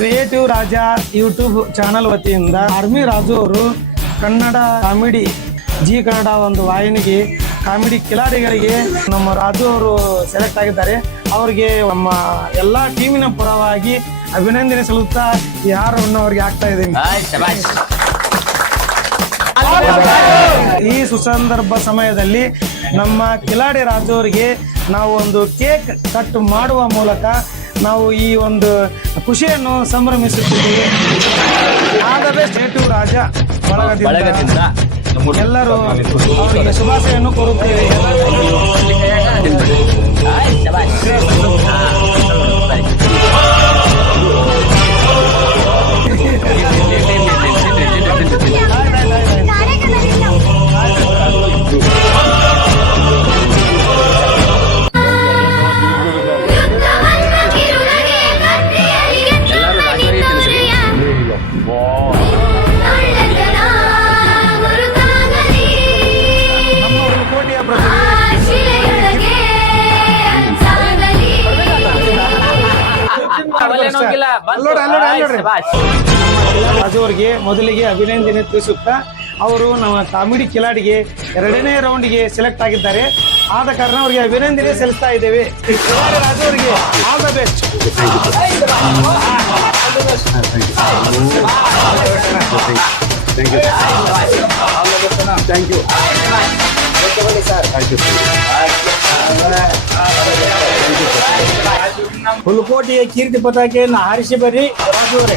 Creative ರಾಜ YouTube channel ವತಿಯಿಂದ army Raju ಅವರು Kannada comedy G Kannada ಒಂದು ವಾಹಿನಿಗೆ ಕಾಮಿಡಿ ಕಿಲಾಡಿಗಳಿಗೆ ನಮ್ಮ ರಾಜು ಅವರು ಸೆಲೆಕ್ಟ್ ಆಗಿದ್ದಾರೆ. ಅವರಿಗೆ ನಮ್ಮ ಎಲ್ಲ ಟೀಮಿನ ಪರವಾಗಿ ಅಭಿನಂದನೆ ಸಲ್ಲುತ್ತಾ ಈ ಹಾರವನ್ನು ಅವರಿಗೆ ಆಗ್ತಾ ಇದ್ದೀನಿ. ಈ ಸುಸಂದರ್ಭ ಸಮಯದಲ್ಲಿ ನಮ್ಮ ಕಿಲಾಡಿ ರಾಜು ಅವರಿಗೆ ನಾವು ಒಂದು ಕೇಕ್ ಕಟ್ ಮಾಡುವ ಮೂಲಕ ನಾವು ಈ ಒಂದು ಖುಷಿಯನ್ನು ಸಂಭ್ರಮಿಸುತ್ತಿದ್ದೇವೆ. ಆದರೆ ಕ್ರಿಯೇಟಿವ್ ರಾಜ ಬಳಗದಿಂದ ಎಲ್ಲರೂ ಅವರಿಗೆ ಶುಭಾಶಯನ್ನು ಕೋರುತ್ತೇವೆ. ರಾಜು ಅವರಿಗೆ ಮೊದಲಿಗೆ ಅಭಿನಂದನೆ ತಿಳಿಸುತ್ತಾ ಅವರು ನಮ್ಮ ಕಾಮಿಡಿ ಕಿಲಾಡಿಗೆ 2ನೇ ರೌಂಡ್ಗೆ ಸೆಲೆಕ್ಟ್ ಆಗಿದ್ದಾರೆ. ಆದ ಕಾರಣ ಅವರಿಗೆ ಅಭಿನಂದನೆ ಸಲ್ಲಿಸ್ತಾ ಇದ್ದೇವೆ. ರಾಜು ಅವರಿಗೆ ಆಲ್ ದ ಬೆಸ್ಟ್. ಹುಲಕೋಟೆಯ ಕೀರ್ತಿ ಪತಾಕೆಯನ್ನು ಹಾರಿಸಿ ಬರ್ರಿ ರಾಜು ಅವರೇ.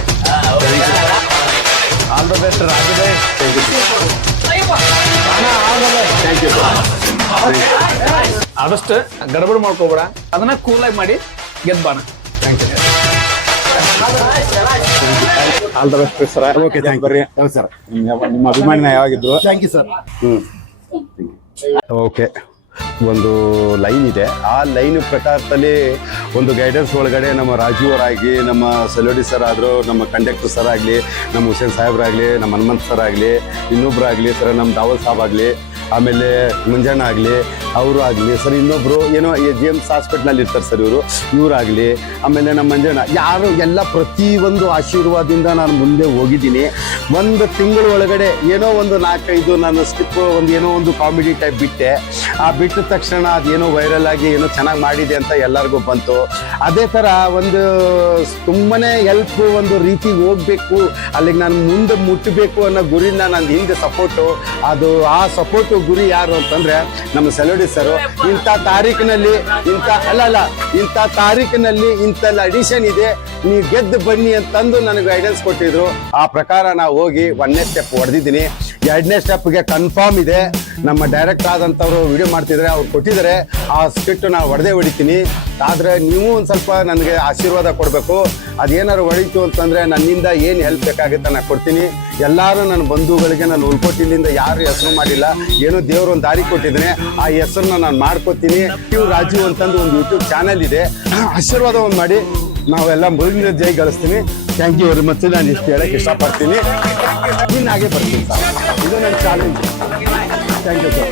ಆಲ್ ದ ಬೆಸ್ಟ್ ರಾಜು ಭಾಯ್. ಆದಷ್ಟು ಗಡಬಡ ಮಾಡ್ಕೋಬೇಡ, ಅದನ್ನ ಕೂಲಾಗಿ ಮಾಡಿ ಗೆದ್ದಾನ. All the best sir. Okay, thank you. ಬರ್ರಿ ಸರ್, ನಿಮ್ಮ ಅಭಿಮಾನಿನ ಯಾವಾಗಿದ್ರು. Thank you sir. ಓಕೆ, ಒಂದು ಲೈನ್ ಇದೆ. ಆ ಲೈನ್ ಪ್ರಕಾರದಲ್ಲಿ ಒಂದು ಗೈಡೆನ್ಸ್ ಒಳಗಡೆ ನಮ್ಮ ರಾಜು ಅವರಾಗಿ, ನಮ್ಮ ಸೆಲೋಡಿ ಸರ್ ಆದರೂ, ನಮ್ಮ ಕಂಡಕ್ಟರ್ ಸರ್ ಆಗಲಿ, ನಮ್ಮ ಹುಸೇನ್ ಸಾಹೇಬ್ರಾಗಲಿ, ನಮ್ಮ ಹನುಮಂತ್ ಸರ್ ಆಗಲಿ, ಇನ್ನೊಬ್ಬರಾಗಲಿ ಸರ್, ನಮ್ಮ ದಾವಲ್ ಸಾಬ್ ಆಗಲಿ, ಆಮೇಲೆ ಮುಂಜಾನೆ ಆಗಲಿ, ಅವರು ಆಗಲಿ ಸರ್, ಇನ್ನೊಬ್ಬರು ಏನೋ JMS ಹಾಸ್ಪಿಟ್ಲಲ್ಲಿ ಇರ್ತಾರೆ ಸರ್ ಇವರಾಗಲಿ, ಆಮೇಲೆ ನಮ್ಮ ಮಂಜಣ್ಣ, ಯಾರು ಎಲ್ಲ ಪ್ರತಿಯೊಂದು ಆಶೀರ್ವಾದದಿಂದ ನಾನು ಮುಂದೆ ಹೋಗಿದ್ದೀನಿ. ಒಂದು ತಿಂಗಳ ಒಳಗಡೆ ಏನೋ ಒಂದು 4-5 ನಾನು ಸ್ಕಿಪ್ ಏನೋ ಒಂದು ಕಾಮಿಡಿ ಟೈಪ್ ಬಿಟ್ಟೆ. ಆ ಬಿಟ್ಟ ತಕ್ಷಣ ಅದೇನೋ ವೈರಲ್ ಆಗಿ ಏನೋ ಚೆನ್ನಾಗಿ ಮಾಡಿದೆ ಅಂತ ಎಲ್ಲರಿಗೂ ಬಂತು. ಅದೇ ಥರ ಒಂದು ತುಂಬನೇ ಹೆಲ್ಪ್ ಒಂದು ರೀತಿಗೆ ಹೋಗ್ಬೇಕು, ಅಲ್ಲಿಗೆ ನಾನು ಮುಂದೆ ಮುಟ್ಟಬೇಕು ಅನ್ನೋ ಗುರಿನ ನನ್ನ ಹಿಂದೆ ಸಪೋರ್ಟು. ಅದು ಆ ಸಪೋರ್ಟು ಗುರಿ ಯಾರು ಅಂತಂದ್ರೆ ನಮ್ಮ ಸೆಲೋಡಿ ಸರ್. ಇಂಥ ತಾರೀಕಿನಲ್ಲಿ ಇಂಥ ತಾರೀಕಿನಲ್ಲಿ ಇಂಥೆಲ್ಲ ಅಡಿಷನ್ ಇದೆ, ನೀವು ಗೆದ್ದು ಬನ್ನಿ ಅಂತಂದು ನನಗೆ ಗೈಡೆನ್ಸ್ ಕೊಟ್ಟಿದ್ರು. ಆ ಪ್ರಕಾರ ನಾವು ಹೋಗಿ 1ನೇ ಸ್ಟೆಪ್ ಹೊಡೆದಿದ್ದೀನಿ. 2ನೇ ಸ್ಟೆಪ್ಗೆ ಕನ್ಫರ್ಮ್ ಇದೆ. ನಮ್ಮ ಡೈರೆಕ್ಟರ್ ಆದಂಥವ್ರು ವಿಡಿಯೋ ಮಾಡ್ತಿದ್ರೆ ಅವ್ರು ಕೊಟ್ಟಿದ್ದಾರೆ. ಆ ಸ್ಕ್ರಿಪ್ಟ್ ನಾವು ಹೊಡಿತೀನಿ. ಆದರೆ ನೀವು ಒಂದು ಸ್ವಲ್ಪ ನನಗೆ ಆಶೀರ್ವಾದ ಕೊಡಬೇಕು. ಅದೇನಾದ್ರು ಹೊಡಿತು ಅಂತಂದರೆ ನನ್ನಿಂದ ಏನು ಹೆಲ್ಪ್ ಬೇಕಾಗುತ್ತೆ ನಾನು ಕೊಡ್ತೀನಿ. ಎಲ್ಲರೂ ನನ್ನ ಬಂಧುಗಳಿಗೆ ನಾನು ಹುಲ್ಕೋಟಿಲಿಂದ ಯಾರು ಹೆಸರು ಮಾಡಿಲ್ಲ, ಏನೋ ದೇವ್ರು ಒಂದು ದಾರಿ ಕೊಟ್ಟಿದ್ದೇನೆ, ಆ ಹೆಸರನ್ನ ನಾನು ಮಾಡ್ಕೊತೀನಿ. ರಾಜು ಅಂತಂದು ಒಂದು ಯೂಟ್ಯೂಬ್ ಚಾನಲ್ ಇದೆ, ಆಶೀರ್ವಾದ ಒಂದು ಮಾಡಿ ನಾವೆಲ್ಲ ಮುಂದಿನ ಜೈ ಗಳಿಸ್ತೀನಿ. Thank you very much. ನಾನು ಇಷ್ಟು ಹೇಳಕ್ಕೆ ಇಷ್ಟಪಡ್ತೀನಿ. ಇನ್ನಾಗೆ ಬರ್ತೀನಿ ಸರ್, ಇದು ನನ್ನ ಚಾಲೆಂಜ್. Thank you sir.